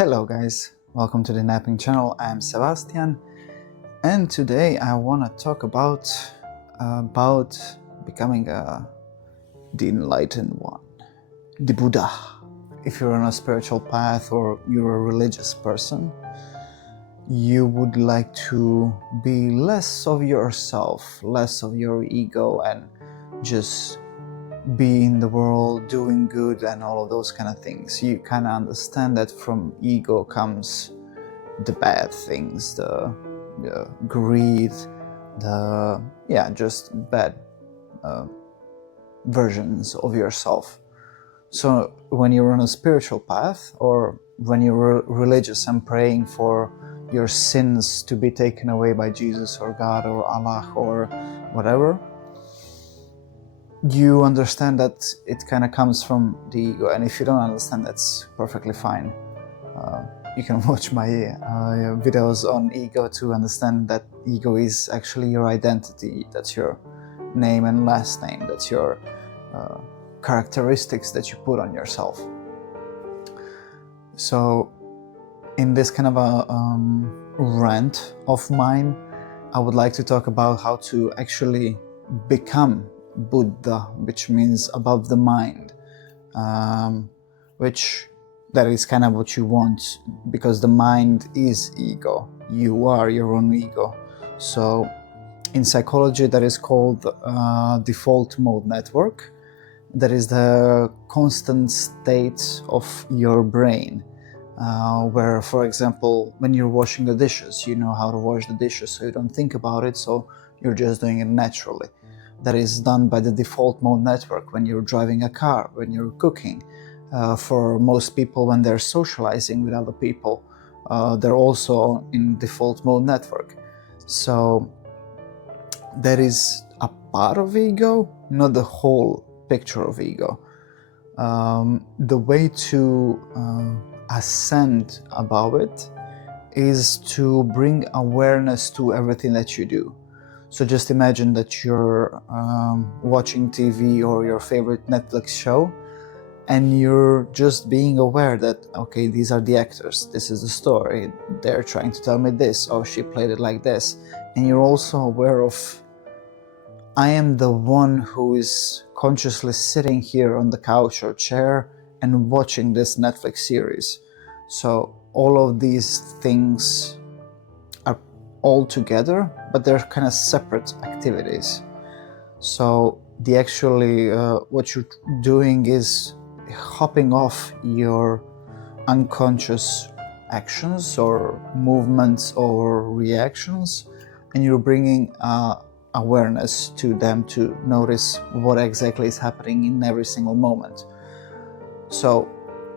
Hello guys, welcome to the Napping channel. I'm Sebastian, and today I want to talk about becoming the enlightened one, the Buddha. If you're on a spiritual path or you're a religious person, you would like to be less of yourself, less of your ego, and just be in the world, doing good and all of those kind of things. You kind of understand that from ego comes the bad things, the greed, just bad versions of yourself. So when you're on a spiritual path, or when you're religious and praying for your sins to be taken away by Jesus or God or Allah or whatever, you understand that it kind of comes from the ego. And if you don't understand, that's perfectly fine. You can watch my videos on ego to understand that ego is actually your identity. That's your name and last name. That's your characteristics that you put on yourself. So in this kind of a rant of mine, I would like to talk about how to actually become Buddha, which means above the mind, which that is kind of what you want, because the mind is ego. You are your own ego. So in psychology, that is called default mode network. That is the constant state of your brain, where, for example, when you're washing the dishes, you know how to wash the dishes, so you don't think about it, so you're just doing it naturally. That is done by the default mode network when you're driving a car, when you're cooking. For most people, when they're socializing with other people, they're also in default mode network. So that is a part of ego, not the whole picture of ego. The way to ascend above it is to bring awareness to everything that you do. So just imagine that you're watching TV or your favorite Netflix show, and you're just being aware that, okay, these are the actors, this is the story, they're trying to tell me this, oh, she played it like this. And you're also aware of, I am the one who is consciously sitting here on the couch or chair and watching this Netflix series. So all of these things are all together, but they're kind of separate activities. So the actually what you're doing is hopping off your unconscious actions or movements or reactions, and you're bringing awareness to them to notice what exactly is happening in every single moment. So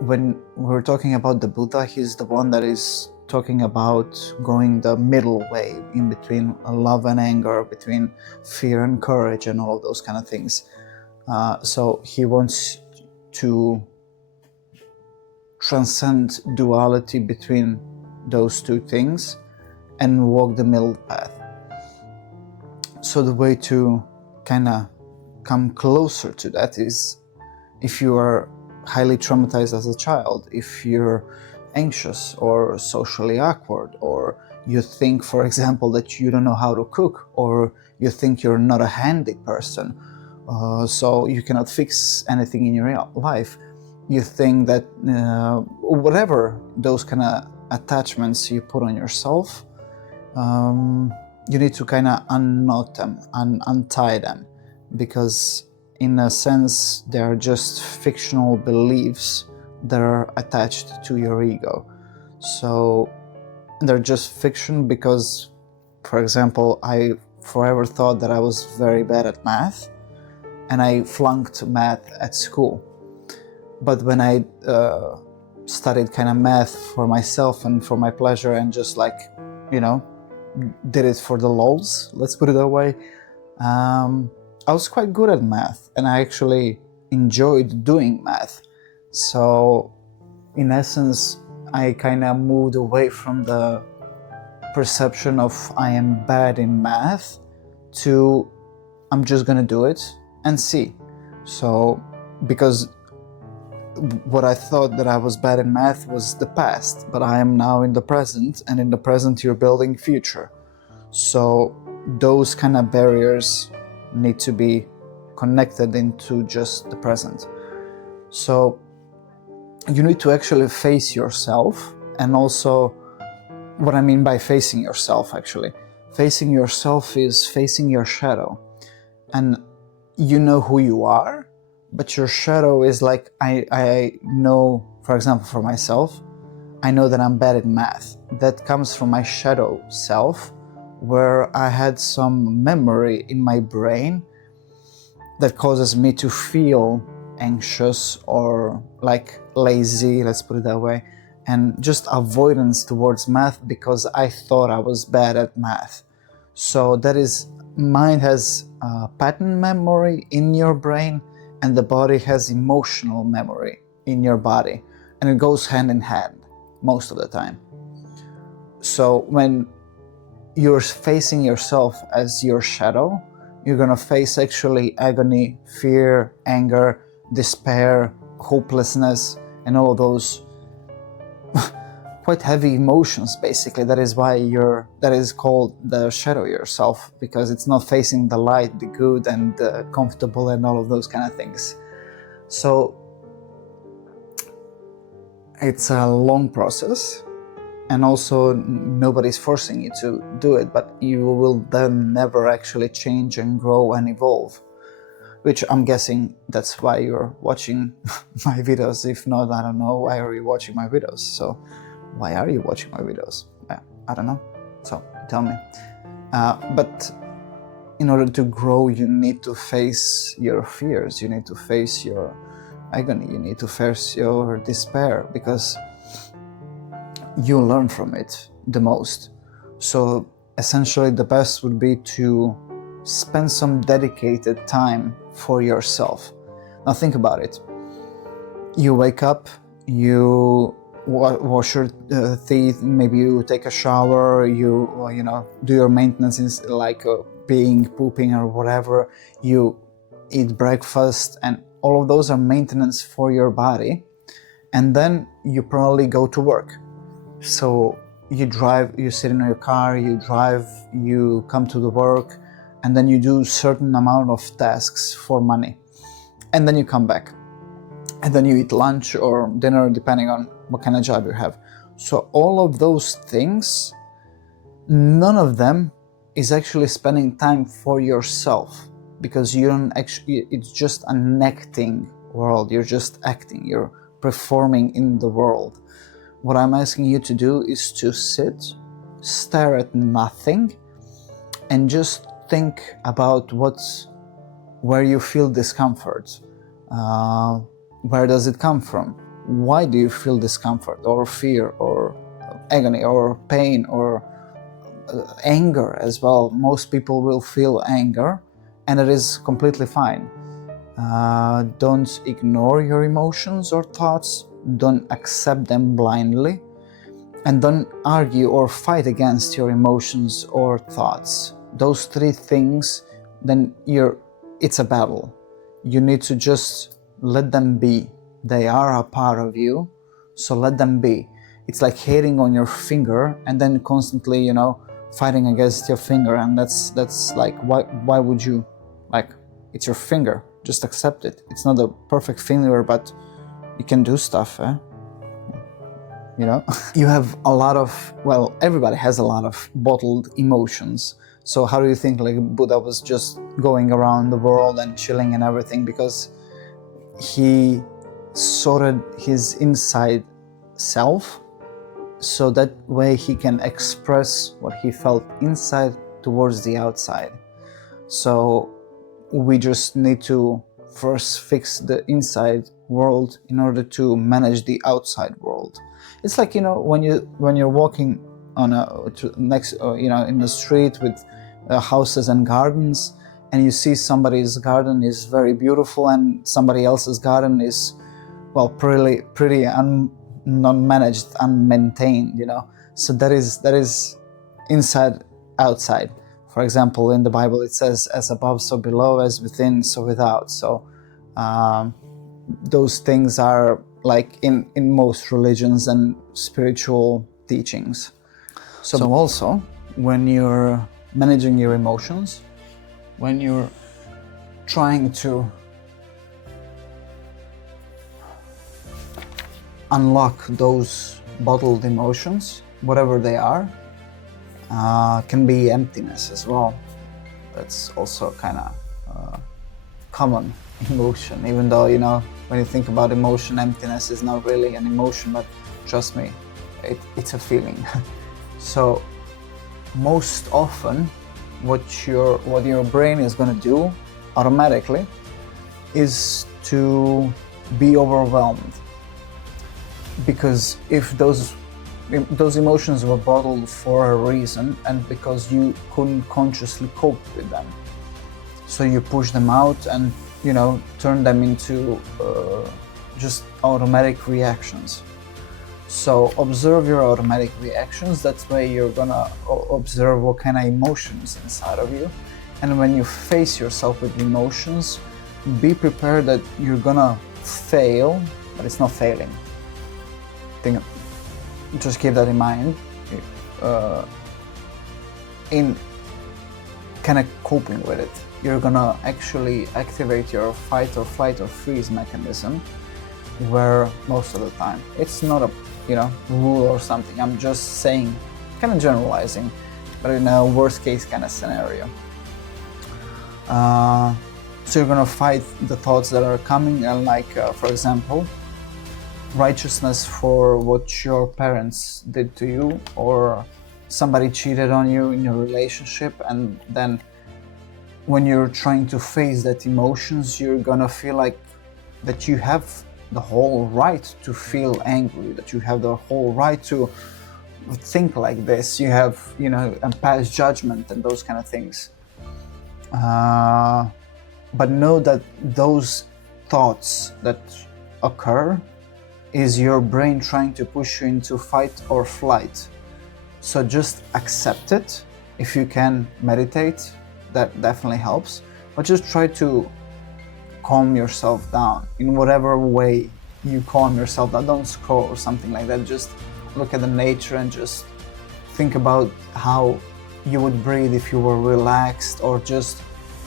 when we're talking about the Buddha, he's the one that is talking about going the middle way in between love and anger, between fear and courage, and all of those kind of things. So he wants to transcend duality between those two things and walk the middle path. So the way to kind of come closer to that is, if you are highly traumatized as a child, if you're anxious or socially awkward, or you think, for example, that you don't know how to cook, or you think you're not a handy person, so you cannot fix anything in your life, you think that whatever those kind of attachments you put on yourself, you need to kind of unknot them and untie them, because in a sense they are just fictional beliefs that are attached to your ego. So they're just fiction because, for example, I forever thought that I was very bad at math, and I flunked math at school. But when I studied kind of math for myself and for my pleasure, and just like, did it for the lols, let's put it that way, I was quite good at math, and I actually enjoyed doing math. So in essence, I kind of moved away from the perception of I am bad in math to I'm just gonna do it and see. So because what I thought that I was bad in math was the past, but I am now in the present, and in the present you're building future. So those kind of barriers need to be connected into just the present. So you need to actually face yourself. And also, what I mean by facing yourself, actually, facing yourself is facing your shadow. And you know who you are, but your shadow is like, I know, for example, for myself, I know that I'm bad at math. That comes from my shadow self, where I had some memory in my brain that causes me to feel anxious or like lazy, let's put it that way, and just avoidance towards math because I thought I was bad at math. So that is, mind has pattern memory in your brain, and the body has emotional memory in your body, and it goes hand in hand most of the time. So when you're facing yourself as your shadow, you're gonna face actually agony, fear, anger, despair, hopelessness, and all of those quite heavy emotions, basically. That is why that is called the shadow yourself, because it's not facing the light, the good, and the comfortable, and all of those kind of things. So it's a long process, and also nobody's forcing you to do it, but you will then never actually change and grow and evolve, which I'm guessing that's why you're watching my videos. If not, I don't know, why are you watching my videos? So why are you watching my videos? I don't know, so tell me. But in order to grow, you need to face your fears, you need to face your agony, you need to face your despair, because you learn from it the most. So essentially the best would be to spend some dedicated time for yourself. Now think about it. You wake up, you wash your teeth, maybe you take a shower, you do your maintenance, like peeing, pooping, or whatever. You eat breakfast, and all of those are maintenance for your body. And then you probably go to work. So you drive, you sit in your car, you drive, you come to the work, and then you do certain amount of tasks for money. And then you come back. And then you eat lunch or dinner, depending on what kind of job you have. So all of those things, none of them is actually spending time for yourself, because you don't actually, it's just an acting world. You're just acting, you're performing in the world. What I'm asking you to do is to sit, stare at nothing, and just think about where you feel discomfort. Where does it come from? Why do you feel discomfort, or fear, or agony, or pain, or anger as well? Most people will feel anger, and it is completely fine. Don't ignore your emotions or thoughts. Don't accept them blindly, and don't argue or fight against your emotions or thoughts. Those three things, then it's a battle. You need to just let them be. They are a part of you, so let them be. It's like hating on your finger and then constantly, fighting against your finger, and that's like, why would you? Like, it's your finger, just accept it. It's not a perfect finger, but you can do stuff, You have a lot of, everybody has a lot of bottled emotions. So how do you think like Buddha was just going around the world and chilling and everything? Because he sorted his inside self, so that way he can express what he felt inside towards the outside. So we just need to first fix the inside world in order to manage the outside world. It's like, when you're walking on in the street with houses and gardens, and you see somebody's garden is very beautiful and somebody else's garden is pretty non-managed, unmaintained, so that is inside outside. For example, in the Bible it says, as above so below, as within so without. So those things are like in most religions and spiritual teachings. So also, when you're managing your emotions, when you're trying to unlock those bottled emotions, whatever they are, can be emptiness as well. That's also kind of common emotion, even though, you know, when you think about emotion, emptiness is not really an emotion, but trust me, it's a feeling. So most often what your brain is going to do automatically is to be overwhelmed, because if those emotions were bottled for a reason and because you couldn't consciously cope with them, so you push them out and, you know, turn them into just automatic reactions. So observe your automatic reactions. That's why you're gonna observe what kind of emotions inside of you. And when you face yourself with emotions, be prepared that you're gonna fail, but it's not failing. Just keep that in mind in kind of coping with it. You're gonna actually activate your fight or flight or freeze mechanism, where most of the time it's not a, you know, rule or something. I'm just saying, kind of generalizing, but in a worst case kind of scenario. So you're gonna fight the thoughts that are coming, and like for example, righteousness for what your parents did to you, or somebody cheated on you in your relationship, and then when you're trying to face that emotions, you're gonna feel like that you have the whole right to feel angry, that you have the whole right to think like this, you have, you know, and pass judgment and those kind of things. But know that those thoughts that occur is your brain trying to push you into fight or flight. So just accept it. If you can meditate, that definitely helps, but just try to calm yourself down in whatever way you calm yourself down. Don't scroll or something like that. Just look at the nature and just think about how you would breathe if you were relaxed, or just,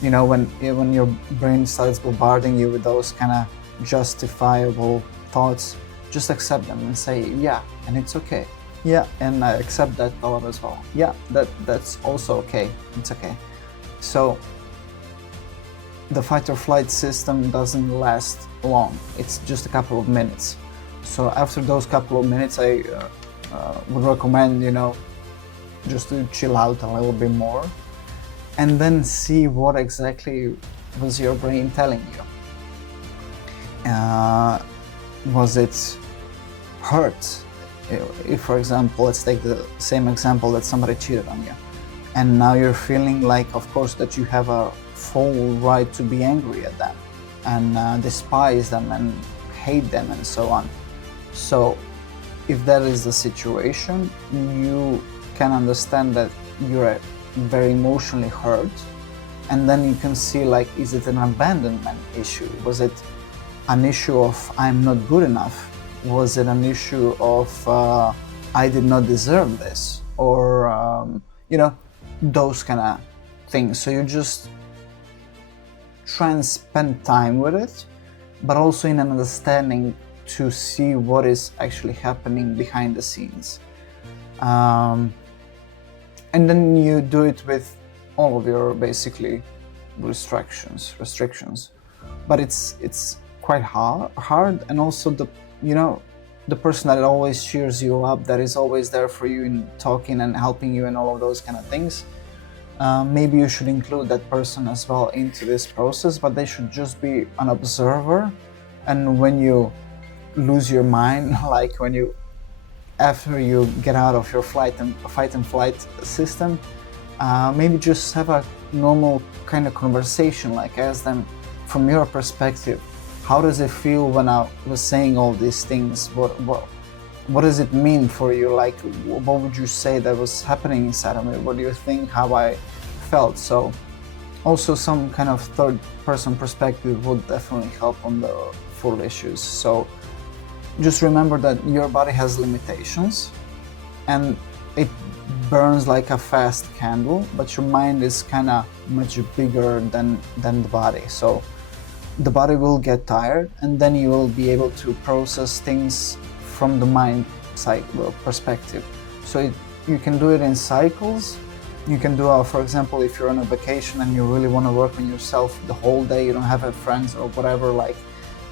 you know, when your brain starts bombarding you with those kind of justifiable thoughts, just accept them and say, yeah, and it's okay. Yeah, and I accept that thought as well. Yeah, that's also okay. It's okay. So the fight or flight system doesn't last long. It's just a couple of minutes. So after those couple of minutes, I would recommend, you know, just to chill out a little bit more, and then see what exactly was your brain telling you. Was it hurt? If, for example, let's take the same example, that somebody cheated on you, and now you're feeling like, of course, that you have a full right to be angry at them and despise them and hate them and so on. So if that is the situation, you can understand that you're very emotionally hurt, and then you can see, like, is it an abandonment issue? Was it an issue of I'm not good enough? Was it an issue of I did not deserve this? Or you know, those kind of things. So you just try and spend time with it, but also in an understanding to see what is actually happening behind the scenes. And then you do it with all of your basically restrictions. But it's quite hard, and also the person that always cheers you up, that is always there for you in talking and helping you and all of those kind of things. Maybe you should include that person as well into this process, but they should just be an observer. And when you lose your mind, like after you get out of your fight and flight system, maybe just have a normal kind of conversation, like ask them, from your perspective, how does it feel when I was saying all these things? What does it mean for you? Like, what would you say that was happening inside of me? What do you think, how I felt? So also some kind of third person perspective would definitely help on the full issues. So just remember that your body has limitations and it burns like a fast candle, but your mind is kind of much bigger than the body. So the body will get tired, and then you will be able to process things from the mind cycle perspective. So you can do it in cycles. You can do, for example, if you're on a vacation and you really want to work on yourself the whole day, you don't have friends or whatever, like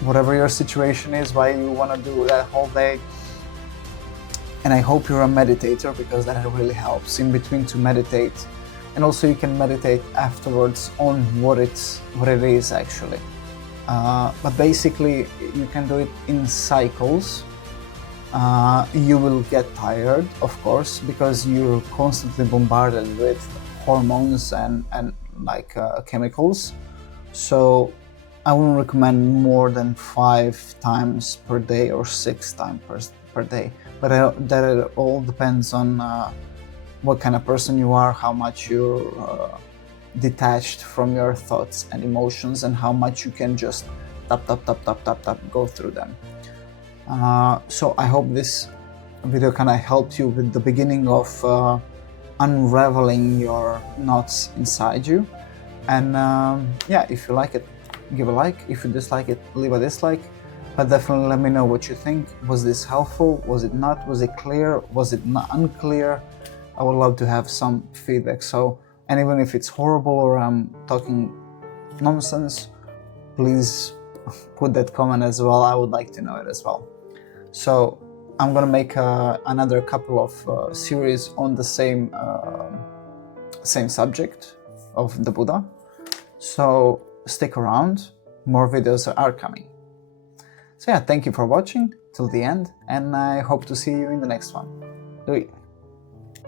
whatever your situation is, why you want to do that whole day. And I hope you're a meditator, because that really helps in between to meditate. And also you can meditate afterwards on what it is actually. But basically you can do it in cycles. You will get tired, of course, because you're constantly bombarded with hormones and like chemicals. So I wouldn't recommend more than 5 times per day or 6 times per day. But that all depends on what kind of person you are, how much you're detached from your thoughts and emotions, and how much you can just tap, go through them. So I hope this video kind of helped you with the beginning of unraveling your knots inside you. And yeah, if you like it, give a like. If you dislike it, leave a dislike. But definitely let me know what you think. Was this helpful? Was it not? Was it clear? Was it not unclear? I would love to have some feedback. So, and even if it's horrible or I'm talking nonsense, please put that comment as well. I would like to know it as well. So I'm gonna make another couple of series on the same subject of the Buddha. So stick around, more videos are coming. So yeah, thank you for watching till the end, and I hope to see you in the next one. Do it.